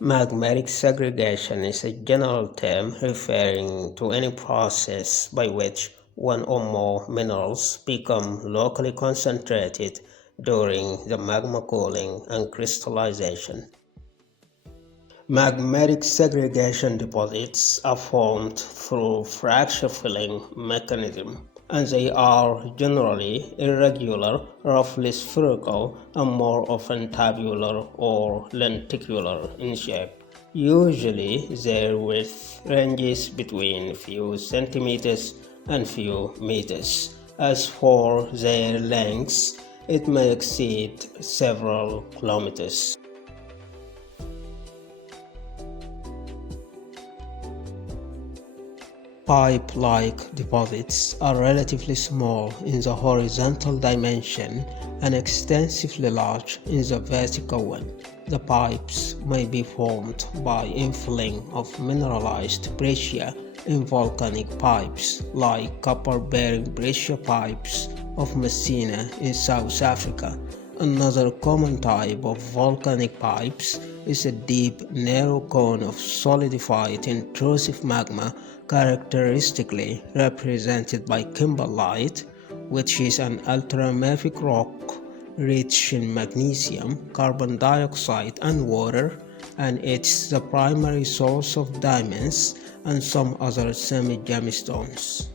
Magmatic segregation is a general term referring to any process by which one or more minerals become locally concentrated during the magma cooling and crystallization. Magmatic segregation deposits are formed through fracture filling mechanism, and they are generally irregular, roughly spherical, and more often tabular or lenticular in shape. Usually their width ranges between few centimeters and few meters. As for their lengths, it may exceed several kilometers. Pipe-like deposits are relatively small in the horizontal dimension and extensively large in the vertical one. The pipes may be formed by infilling of mineralized breccia in volcanic pipes, like copper-bearing breccia pipes of Messina in South Africa. Another common type of volcanic pipes is a deep, narrow cone of solidified intrusive magma characteristically represented by kimberlite, which is an ultramafic rock rich in magnesium, carbon dioxide, and water, and it's the primary source of diamonds and some other semi-gemstones.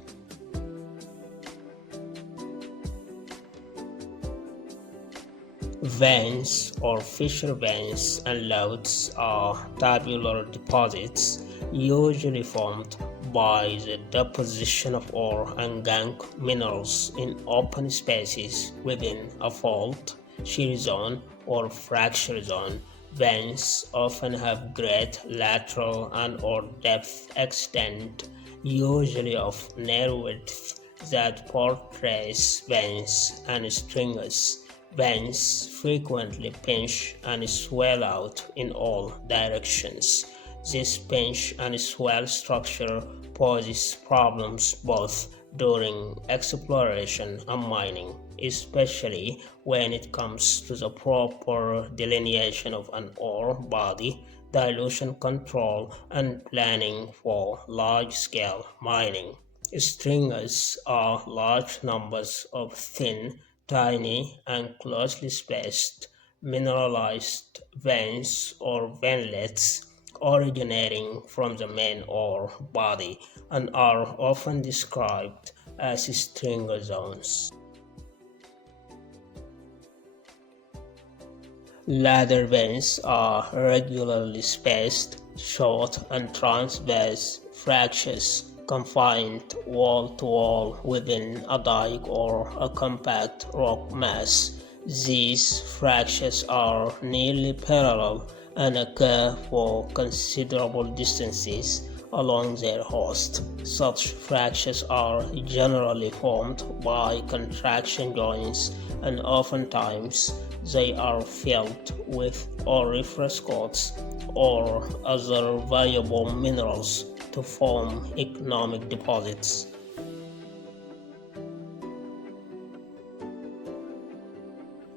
Veins or fissure veins and lodes are tabular deposits usually formed by the deposition of ore and gangue minerals in open spaces within a fault, shear zone, or fracture zone. Veins often have great lateral and or depth extent, usually of narrow width, that portrays veins and stringers. Veins frequently pinch and swell out in all directions. This pinch and swell structure poses problems both during exploration and mining, especially when it comes to the proper delineation of an ore body, dilution control, and planning for large-scale mining. Stringers are large numbers of thin, tiny, and closely spaced mineralized veins or veinlets originating from the main ore body and are often described as stringer zones. Ladder veins are regularly spaced, short and transverse fractures confined wall to wall within a dike or a compact rock mass. These fractures are nearly parallel and occur for considerable distances along their host. Such fractures are generally formed by contraction joints, and oftentimes they are filled with auriferous quartz or other valuable minerals to form economic deposits.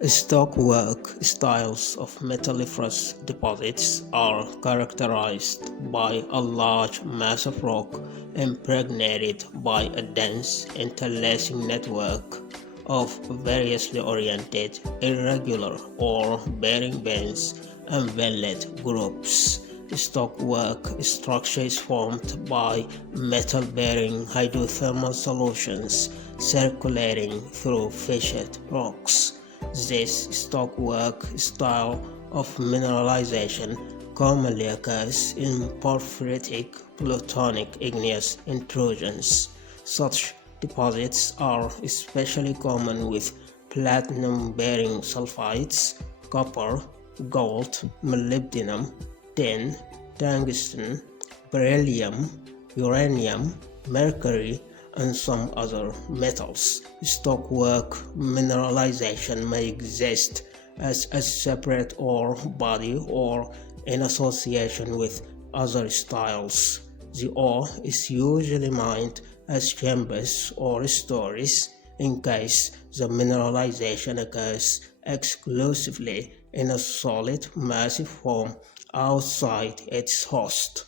Stockwork styles of metalliferous deposits are characterized by a large mass of rock impregnated by a dense interlacing network of variously oriented, irregular or bearing veins and veinlet groups. Stockwork structure is formed by metal-bearing hydrothermal solutions circulating through fissured rocks. This stockwork style of mineralization commonly occurs in porphyritic plutonic igneous intrusions. Such deposits are especially common with platinum-bearing sulfides, copper, gold, molybdenum, tin, tungsten, beryllium, uranium, mercury, and some other metals. Stockwork mineralization may exist as a separate ore body or in association with other styles. The ore is usually mined as chambers or stories in case the mineralization occurs exclusively in a solid, massive form outside its host.